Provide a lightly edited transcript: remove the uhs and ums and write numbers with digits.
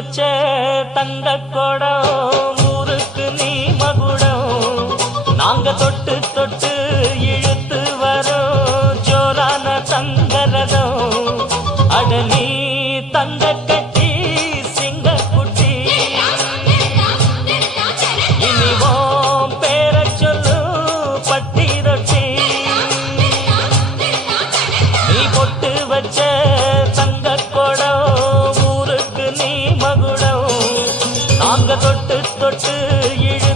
வச்ச தங்க கொடம் ஊருக்கு நீ மகுடம் நாங்க தொட்டு தொட்டு இழுத்து வரோம் ஜோரான தங்கரதம் அட நீ தங்க கட்டி சிங்க குட்டி இனிவோம் பேர சொல்லு பட்டி ரொட்டி நீ பொட்டு வச்ச தங்க கொடம் ஊருக்கு நீ மகுடம் நாங்க தொட்டு தொட்டு இழு